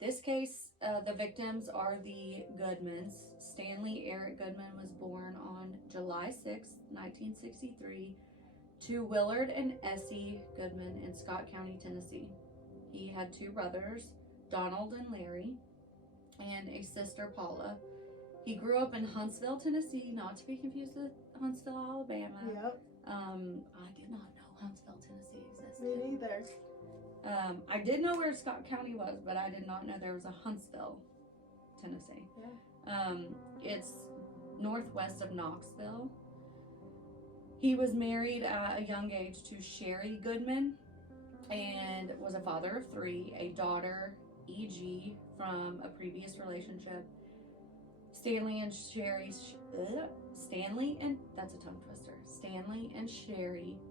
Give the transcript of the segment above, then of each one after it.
This case, the victims are the Goodmans. Stanley Eric Goodman was born on July 6, 1963, to Willard and Essie Goodman in Scott County, Tennessee. He had two brothers, Donald and Larry, and a sister, Paula. He grew up in Huntsville, Tennessee, not to be confused with Huntsville, Alabama. Yep. I did not know Huntsville, Tennessee existed. Me neither. I did know where Scott County was, but I did not know there was a Huntsville, Tennessee. Yeah. It's northwest of Knoxville. He was married at a young age to Sherry Goodman and was a father of three, a daughter, E.G., from a previous relationship. Stanley and Sherry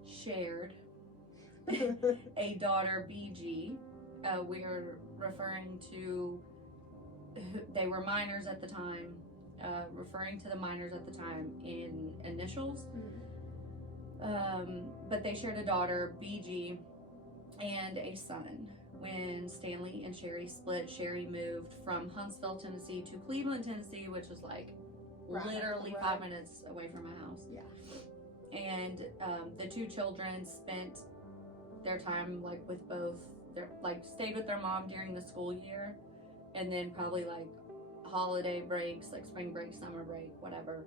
shared a daughter, B.G. We are referring to, they were minors at the time, referring to the minors at the time in initials. But they shared a daughter, B.G., and a son. When Stanley and Sherry split, Sherry moved from Huntsville, Tennessee to Cleveland, Tennessee, which was like literally 5 minutes away from my house. Yeah. And the two children spent their time like with both stayed with their mom during the school year, and then probably like holiday breaks, like spring break, summer break, whatever,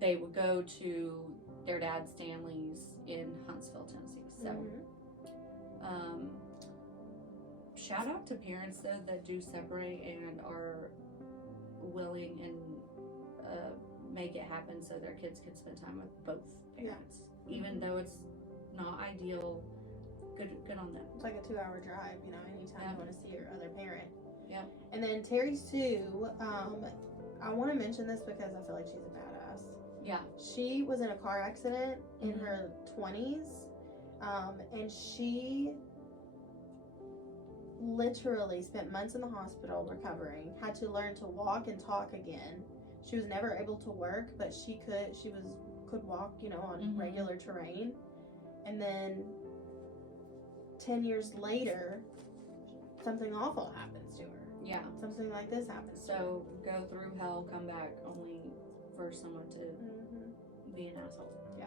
they would go to their dad Stanley's in Huntsville, Tennessee. So shout out to parents though that do separate and are willing and make it happen so their kids can spend time with both parents. Yeah. Even though it's not ideal, good on them. It's like a 2-hour drive, you know, anytime you want to see your other parent. Yeah. And then Terry Sue, I want to mention this because I feel like she's a badass. Yeah. She was in a car accident in her 20s, and she literally spent months in the hospital recovering, had to learn to walk and talk again. She was never able to work, but she could walk, you know, on regular terrain. And then 10 years later, something awful happens to her. Yeah. Something like this happens to her. So go through hell, come back, only for someone to be an asshole. Yeah.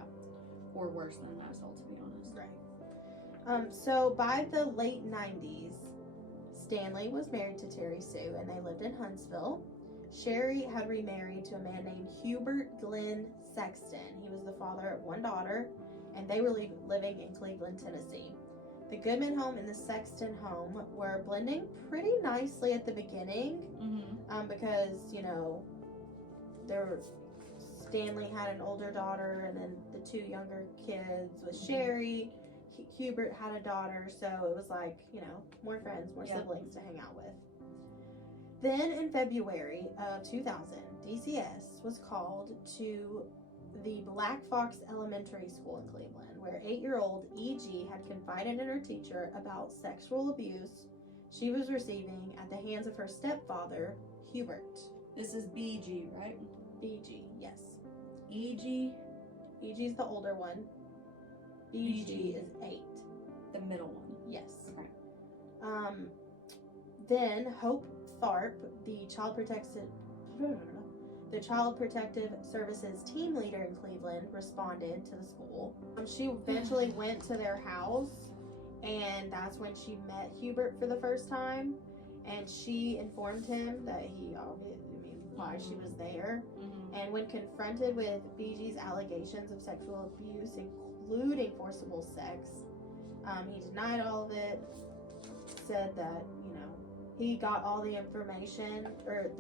Or worse than an asshole, to be honest. Right. So by the late 90s, Stanley was married to Terry Sue, and they lived in Huntsville. Sherry had remarried to a man named Hubert Glenn Sexton. He was the father of one daughter, and they were living in Cleveland, Tennessee. The Goodman home and the Sexton home were blending pretty nicely at the beginning, because, you know, Stanley had an older daughter, and then the two younger kids with Sherry. Hubert had a daughter, so it was like, you know, more friends, more siblings to hang out with. Then in February of 2000, DCS was called to the Black Fox Elementary School in Cleveland, where 8-year-old E.G. had confided in her teacher about sexual abuse she was receiving at the hands of her stepfather, Hubert. This is B.G., right? B.G., yes. E.G.? E.G.'s the older one. B.G. is 8. The middle one? Yes. Okay. Then Hope Tharp, the Child Protective Services team leader in Cleveland, responded to the school. She eventually went to their house, and that's when she met Hubert for the first time. And she informed him that why she was there. And when confronted with BG's allegations of sexual abuse, including forcible sex, he denied all of it. Said that, you know, he got all the information, or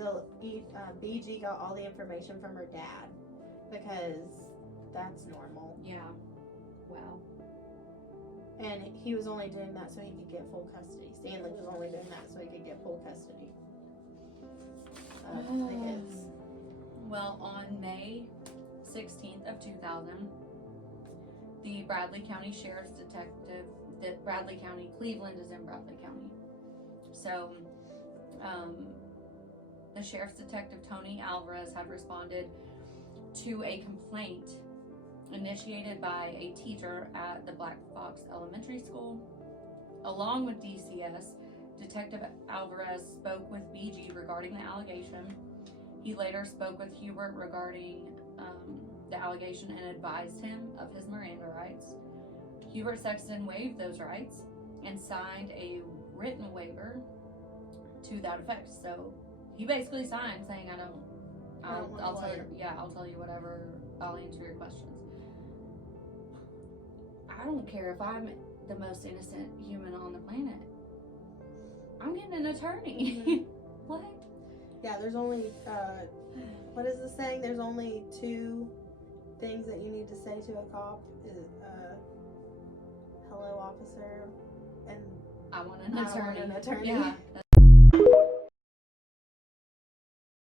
BG got all the information from her dad, because that's normal. Yeah. Wow. And he was only doing that so he could get full custody. Stanley was only doing that so he could get full custody of the kids. Well, on May 16th of 2000, the Bradley County Sheriff's Detective, Cleveland is in Bradley County. So, the Sheriff's Detective Tony Alvarez had responded to a complaint initiated by a teacher at the Black Fox Elementary School. Along with DCS, Detective Alvarez spoke with BG regarding the allegation. He later spoke with Hubert regarding the allegation and advised him of his Miranda rights. Hubert Sexton waived those rights and signed a written waiver to that effect. So he basically signed saying, I'll tell you whatever, I'll answer your questions. I don't care if I'm the most innocent human on the planet. I'm getting an attorney. Mhm. What? Yeah, there's only, what is the saying? There's only 2 things that you need to say to a cop. Hello, officer, and I want I want an attorney. Yeah.